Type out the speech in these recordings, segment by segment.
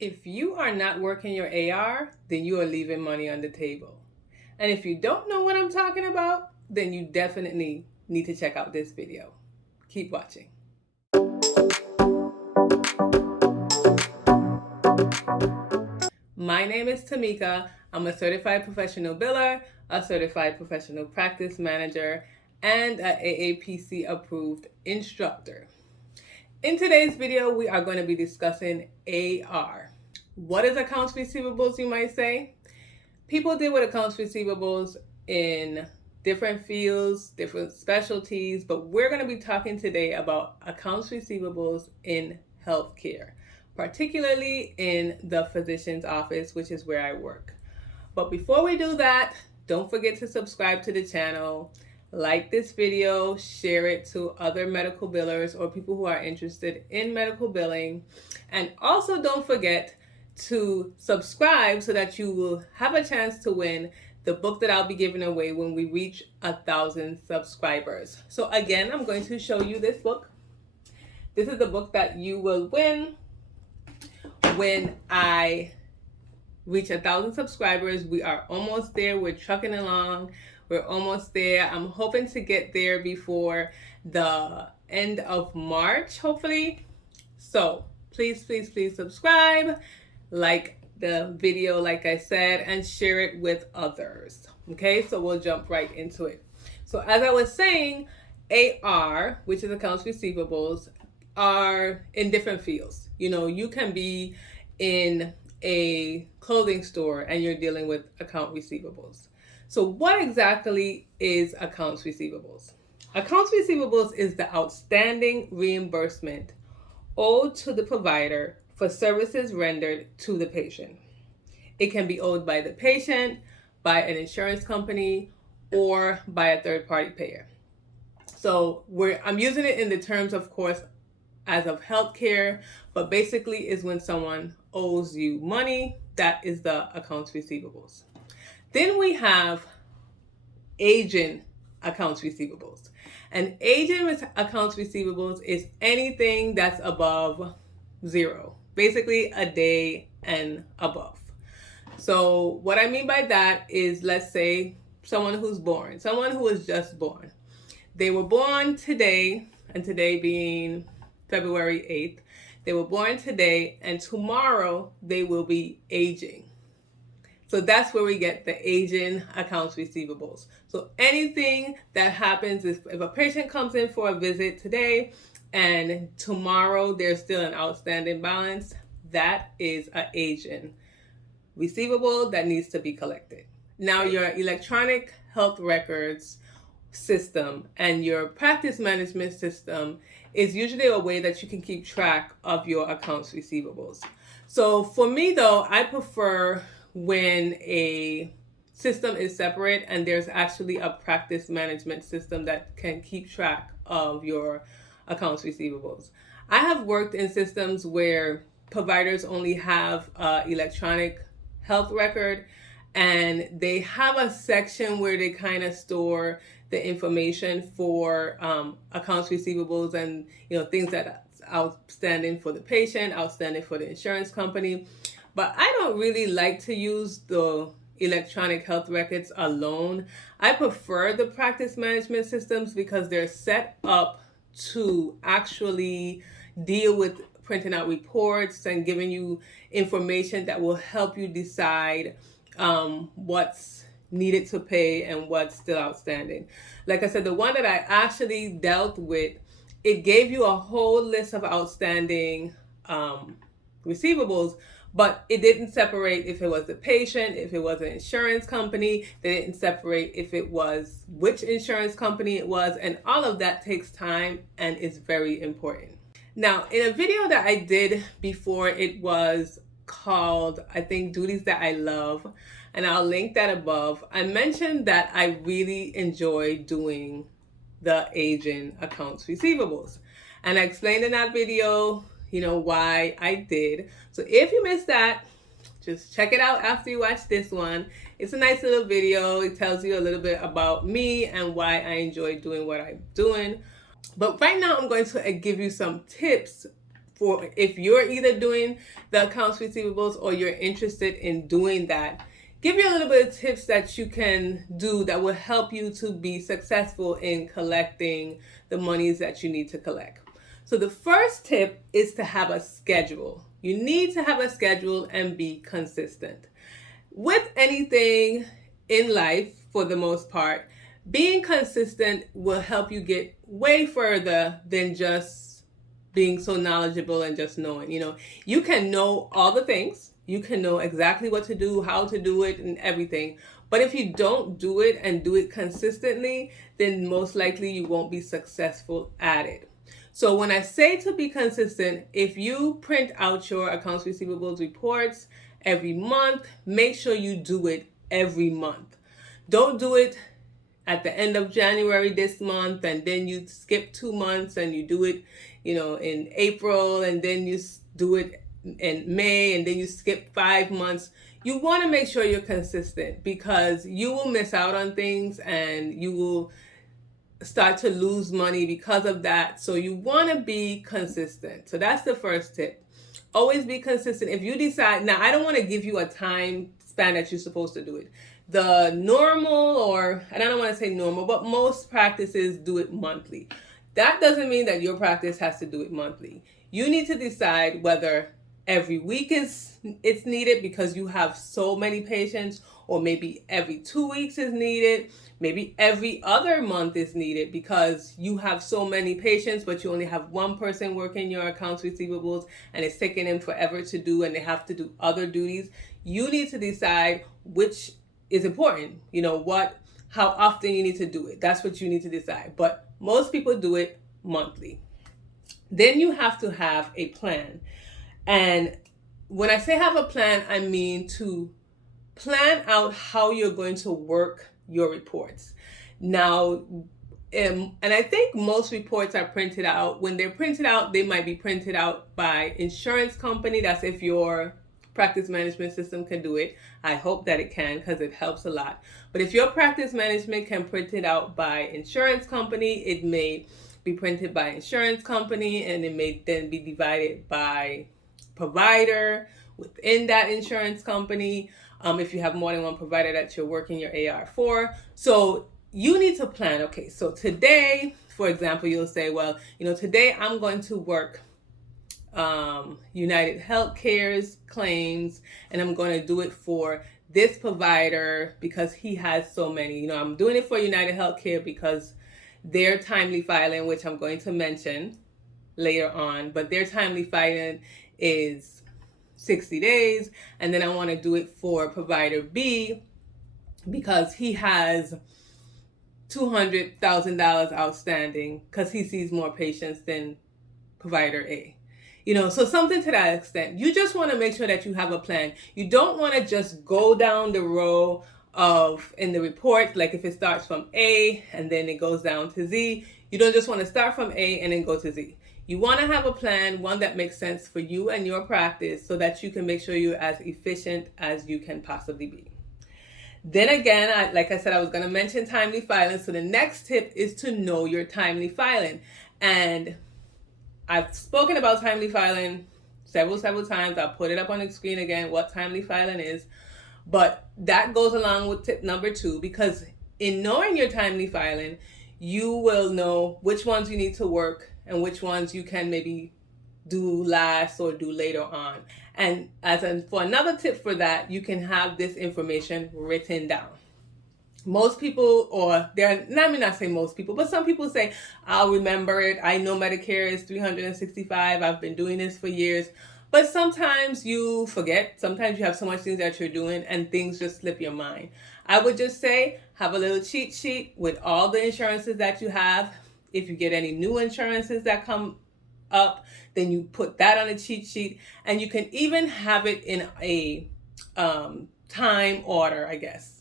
If you are not working your AR, then you are leaving money on the table. And if you don't know what I'm talking about, then you definitely need to check out this video. Keep watching. My name is Tamika. I'm a certified professional biller, a certified professional practice manager, and an AAPC approved instructor. In today's video, we are going to be discussing AR. What is accounts receivables, you might say? People deal with accounts receivables in different fields, different specialties, but we're going to be talking today about accounts receivables in healthcare, particularly in the physician's office, which is where I work. But before we do that, don't forget to subscribe to the channel, like this video, share it to other medical billers or people who are interested in medical billing, and also don't forget to subscribe so that you will have a chance to win the book that I'll be giving away when we reach 1,000 subscribers. So again, I'm going to show you this book. This is the book that you will win when I reach 1,000 subscribers. We are almost there. We're trucking along. We're almost there. I'm hoping to get there before the end of March, hopefully. So please subscribe, like the video, like I said, and share it with others. Okay, so we'll jump right into it. So as I was saying, AR, which is accounts receivables, are in different fields. You know, you can be in a clothing store and you're dealing with account receivables. So what exactly is accounts receivables? Accounts receivables is the outstanding reimbursement owed to the provider for services rendered to the patient. It can be owed by the patient, by an insurance company, or by a third-party payer. So I'm using it in the terms, of course, as of healthcare, but basically is when someone owes you money. That is the accounts receivables. Then we have agent accounts receivables. And agent accounts receivables is anything that's above zero, basically a day and above. So what I mean by that is, let's say someone who is just born. They were born today, and today being February 8th, they were born today, and tomorrow they will be aging. So that's where we get the aging accounts receivables. So anything that happens if a patient comes in for a visit today and tomorrow there's still an outstanding balance, that is an aging receivable that needs to be collected. Now, your electronic health records system and your practice management system is usually a way that you can keep track of your accounts receivables. So for me though, I prefer when a system is separate and there's actually a practice management system that can keep track of your accounts receivables. I have worked in systems where providers only have electronic health record, and they have a section where they kind of store the information for accounts receivables and things that are outstanding for the patient, outstanding for the insurance company. But I don't really like to use the electronic health records alone. I prefer the practice management systems because they're set up to actually deal with printing out reports and giving you information that will help you decide what's needed to pay and what's still outstanding. Like I said, the one that I actually dealt with, it gave you a whole list of outstanding receivables, but it didn't separate if it was the patient, if it was an insurance company. They didn't separate if it was which insurance company it was, and all of that takes time and is very important. Now, in a video that I did before, it was called, I think, Duties That I Love, and I'll link that above. I mentioned that I really enjoy doing the aging accounts receivables, and I explained in that video why I did. So if you missed that, just check it out after you watch this one. It's a nice little video. It tells you a little bit about me and why I enjoy doing what I'm doing. But right now I'm going to give you some tips for if you're either doing the accounts receivables or you're interested in doing that, give you a little bit of tips that you can do that will help you to be successful in collecting the monies that you need to collect. So the first tip is to have a schedule. You need to have a schedule and be consistent. With anything in life, for the most part, being consistent will help you get way further than just being so knowledgeable and just knowing. You can know all the things. You can know exactly what to do, how to do it, and everything. But if you don't do it and do it consistently, then most likely you won't be successful at it. So when I say to be consistent, if you print out your accounts receivables reports every month, make sure you do it every month. Don't do it at the end of January this month and then you skip 2 months and you do it, in April, and then you do it in May, and then you skip 5 months. You want to make sure you're consistent, because you will miss out on things and you will start to lose money because of that. So you want to be consistent. So that's the first tip. Always be consistent. If you decide, now I don't want to give you a time span that you're supposed to do it. The normal, or I don't want to say normal, but most practices do it monthly. That doesn't mean that your practice has to do it monthly. You need to decide whether every week it's needed because you have so many patients, or maybe every 2 weeks is needed. Maybe every other month is needed because you have so many patients, but you only have one person working your accounts receivables and it's taking them forever to do, and they have to do other duties. You need to decide which is important, how often you need to do it. That's what you need to decide. But most people do it monthly. Then you have to have a plan. And when I say have a plan, I mean to plan out how you're going to work your reports. Now, and I think most reports are printed out. When they're printed out, they might be printed out by insurance company. That's if your practice management system can do it. I hope that it can, because it helps a lot. But if your practice management can print it out by insurance company, it may be printed by insurance company, and it may then be divided by provider within that insurance company. If you have more than one provider that you're working your AR for. So you need to plan, okay, so today, for example, you'll say, well, today I'm going to work United Healthcare's claims, and I'm going to do it for this provider because he has so many. I'm doing it for United Healthcare because their timely filing, which I'm going to mention later on, but their timely filing is 60 days. And then I want to do it for provider B because he has $200,000 outstanding because he sees more patients than provider A. So something to that extent. You just want to make sure that you have a plan. You don't want to just go down the row in the report, like if it starts from A and then it goes down to Z. You don't just want to start from A and then go to Z. You want to have a plan, one that makes sense for you and your practice, so that you can make sure you're as efficient as you can possibly be. Then again, like I said, I was going to mention timely filing. So the next tip is to know your timely filing. And I've spoken about timely filing several times. I'll put it up on the screen again, what timely filing is. But that goes along with tip number 2, because in knowing your timely filing, you will know which ones you need to work and which ones you can maybe do last or do later on. And for another tip for that, you can have this information written down. Most people, let me not say most people, but some people say, I'll remember it. I know Medicare is $365. I've been doing this for years. But sometimes you forget. Sometimes you have so much things that you're doing and things just slip your mind. I would just say, have a little cheat sheet with all the insurances that you have. If you get any new insurances that come up, then you put that on a cheat sheet. And you can even have it in a time order, I guess.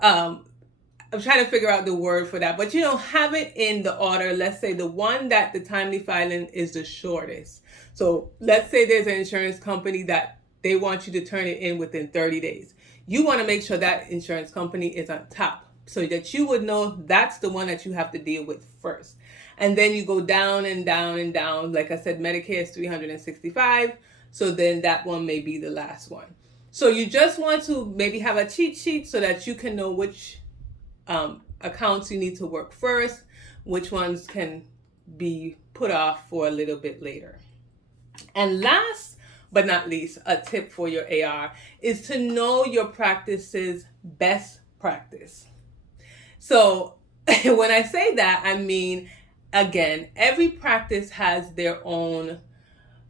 I'm trying to figure out the word for that, but have it in the order. Let's say the one that the timely filing is the shortest. So let's say there's an insurance company that they want you to turn it in within 30 days. You want to make sure that insurance company is on top so that you would know that's the one that you have to deal with first. And then you go down and down and down. Like I said, Medicare is 365. So then that one may be the last one. So you just want to maybe have a cheat sheet so that you can know which accounts you need to work first, which ones can be put off for a little bit later. And last but not least, a tip for your AR is to know your practice's best practice. So when I say that, I mean, again, every practice has their own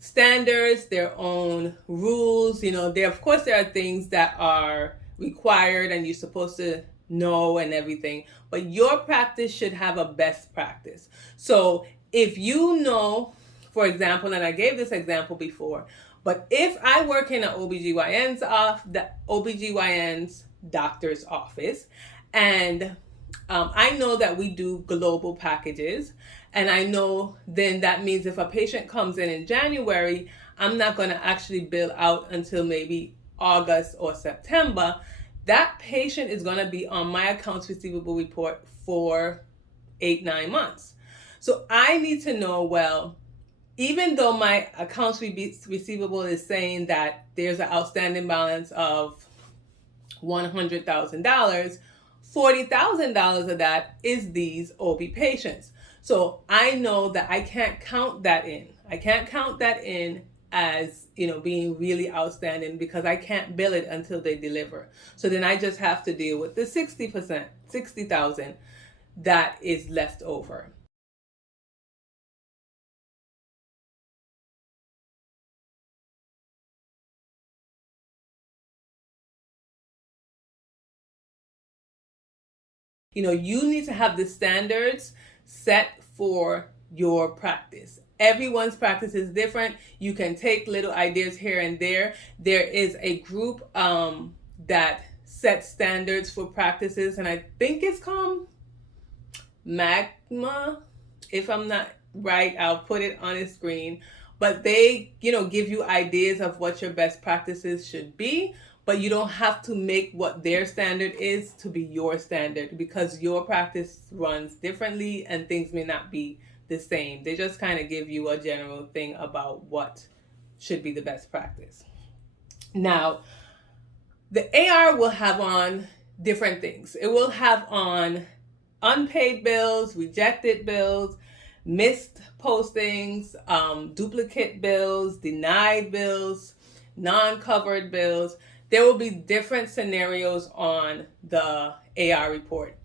standards, their own rules. There are things that are required and you're supposed to know and everything, but your practice should have a best practice. So if you know, for example, and I gave this example before, but if I work in an OBGYN's doctor's office, and I know that we do global packages, and I know then that means if a patient comes in January, I'm not going to actually bill out until maybe August or September. That patient is going to be on my accounts receivable report for 8-9 months. So I need to know, well, even though my accounts receivable is saying that there's an outstanding balance of $100,000, $40,000 of that is these OB patients. So I know that I can't count that in. I can't count that in as, being really outstanding because I can't bill it until they deliver. So then I just have to deal with the 60%, 60,000 that is left over. You need to have the standards set for your practice. Everyone's practice is different. You can take little ideas here and there. There is a group that sets standards for practices, and I think it's called Magma. If I'm not right, I'll put it on the screen. But they, give you ideas of what your best practices should be. But you don't have to make what their standard is to be your standard because your practice runs differently and things may not be the same. They just kind of give you a general thing about what should be the best practice. Now, the AR will have on different things. It will have on unpaid bills, rejected bills, missed postings, duplicate bills, denied bills, non-covered bills. There will be different scenarios on the AR report.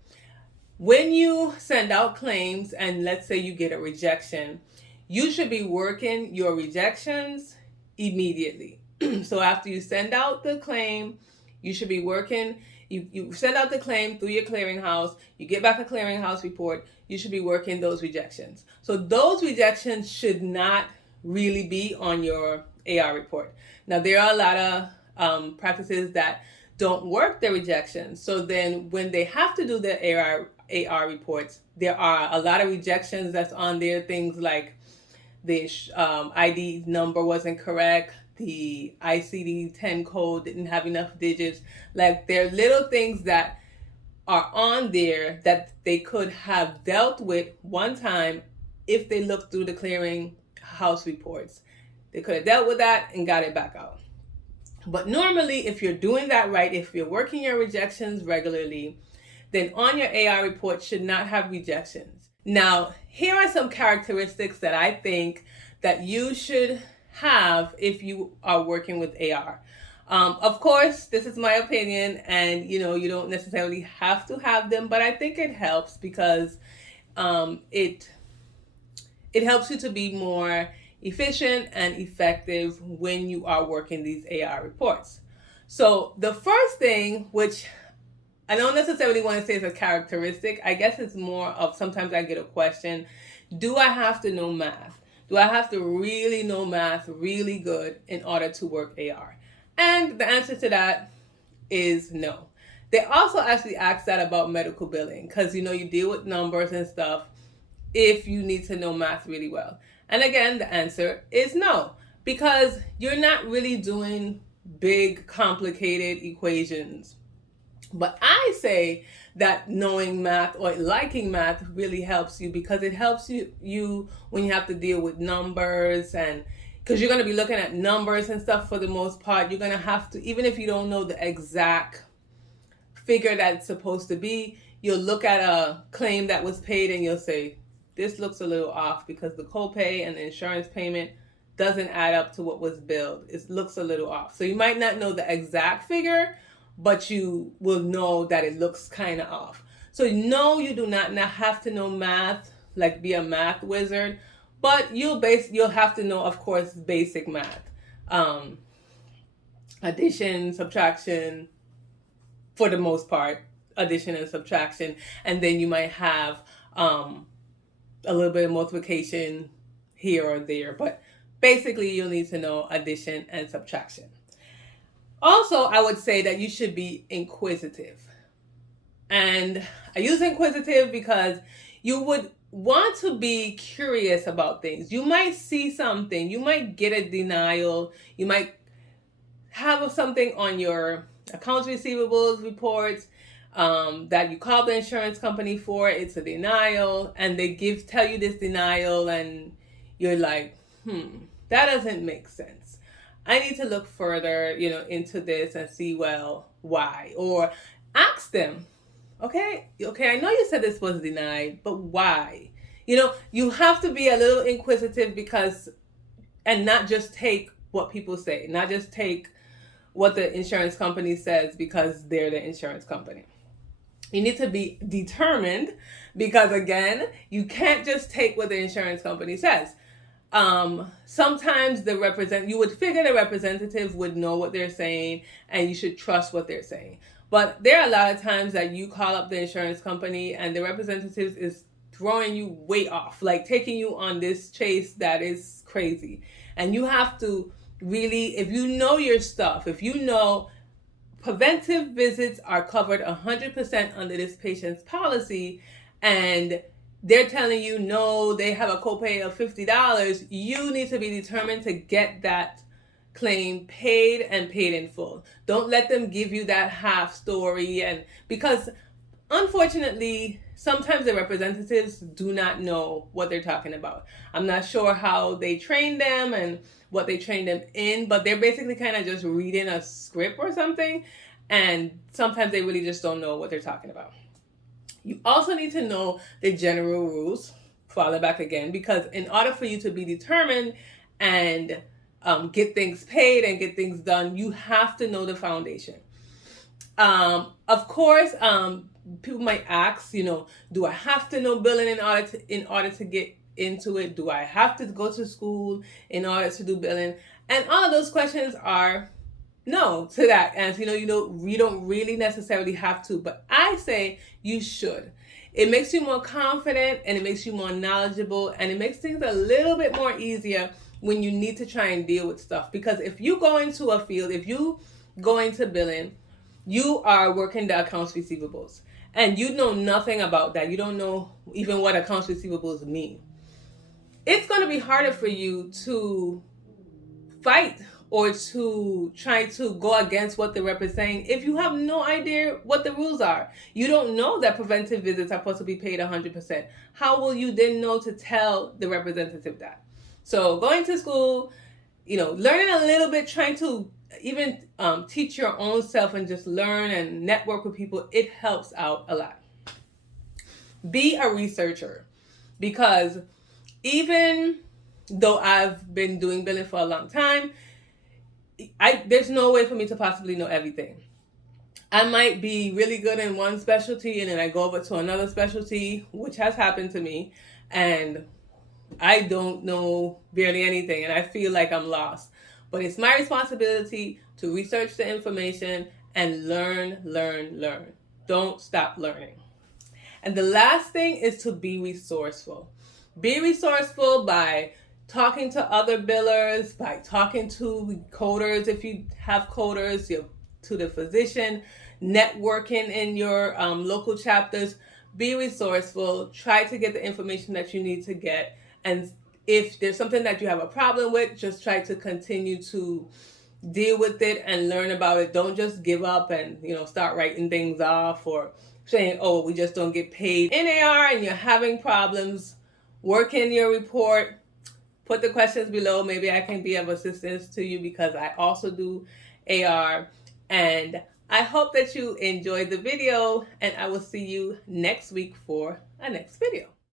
When you send out claims and let's say you get a rejection, you should be working your rejections immediately. So after you send out the claim, you should be working, you send out the claim through your clearinghouse, you get back a clearinghouse report, you should be working those rejections. So those rejections should not really be on your AR report. Now there are a lot of practices that don't work their rejections. So then when they have to do their AR reports, there are a lot of rejections that's on there. Things like the ID number wasn't correct, the ICD-10 code didn't have enough digits. Like there are little things that are on there that they could have dealt with one time if they looked through the clearing house reports. They could have dealt with that and got it back out. But normally, if you're doing that right, if you're working your rejections regularly, then on your AR report should not have rejections. Now, here are some characteristics that I think that you should have if you are working with AR. Of course, this is my opinion, and you don't necessarily have to have them, but I think it helps because it helps you to be more efficient and effective when you are working these AR reports. So the first thing, which I don't necessarily want to say is a characteristic, I guess it's more of sometimes I get a question, do I have to know math? Do I have to really know math really good in order to work AR? And the answer to that is no. They also actually ask that about medical billing because you deal with numbers and stuff if you need to know math really well. And again, the answer is no, because you're not really doing big, complicated equations But I say that knowing math or liking math really helps you, because it helps you when you have to deal with numbers, and because you're going to be looking at numbers and stuff for the most part. You're going to have to, even if you don't know the exact figure that it's supposed to be, you'll look at a claim that was paid and you'll say, this looks a little off because the copay and the insurance payment doesn't add up to what was billed. It looks a little off. So you might not know the exact figure, but you will know that it looks kind of off. So no, you do not have to know math, like be a math wizard, but you'll have to know, of course, basic math, addition, subtraction, for the most part, addition and subtraction, and then you might have a little bit of multiplication here or there, but basically you'll need to know addition and subtraction. Also, I would say that you should be inquisitive. And I use inquisitive because you would want to be curious about things. You might see something, you might get a denial, you might have something on your accounts receivables reports that you call the insurance company for. It's a denial, and they tell you this denial, and you're like, that doesn't make sense. I need to look further, into this and see, well, why? Or ask them, okay, I know you said this was denied, but why? You have to be a little inquisitive, and not just take what people say, not just take what the insurance company says because they're the insurance company. You need to be determined, because again, you can't just take what the insurance company says. Sometimes you would figure the representative would know what they're saying and you should trust what they're saying. But there are a lot of times that you call up the insurance company and the representative is throwing you way off, like taking you on this chase that is crazy. And you have to really, if you know your stuff, if you know preventive visits are covered 100% under this patient's policy, and they're telling you no, they have a copay of $50, you need to be determined to get that claim paid and paid in full. Don't let them give you that half story, and because unfortunately, sometimes the representatives do not know what they're talking about. I'm not sure how they train them and what they train them in, but they're basically kind of just reading a script or something, and sometimes they really just don't know what they're talking about. You also need to know the general rules, fall back again, because in order for you to be determined and get things paid and get things done, you have to know the foundation. Of course, people might ask, do I have to know billing in order to get into it? Do I have to go to school in order to do billing? And all of those questions are no to that. And we don't really necessarily have to, but I say you should. It makes you more confident, and it makes you more knowledgeable, and it makes things a little bit more easier when you need to try and deal with stuff. Because if you go into a field, if you go into billing, you are working the accounts receivables, and you know nothing about that. You don't know even what accounts receivables mean. It's going to be harder for you to fight or to try to go against what the rep is saying if you have no idea what the rules are. You don't know that preventive visits are supposed to be paid 100%. How will you then know to tell the representative that? So going to school, learning a little bit, trying to even teach your own self and just learn and network with people, it helps out a lot. Be a researcher, because even though I've been doing billing for a long time, there's no way for me to possibly know everything. I might be really good in one specialty and then I go over to another specialty, which has happened to me, and I don't know barely anything and I feel like I'm lost. But it's my responsibility to research the information and learn. Don't stop learning. And the last thing is to be resourceful. Be resourceful by talking to other billers, by talking to coders if you have coders, to the physician, networking in your local chapters. Be resourceful. Try to get the information that you need to get. And if there's something that you have a problem with, just try to continue to deal with it and learn about it. Don't just give up and, start writing things off or saying, oh, we just don't get paid. In AR and you're having problems working your report, put the questions below. Maybe I can be of assistance to you because I also do AR. And I hope that you enjoyed the video, and I will see you next week for a next video.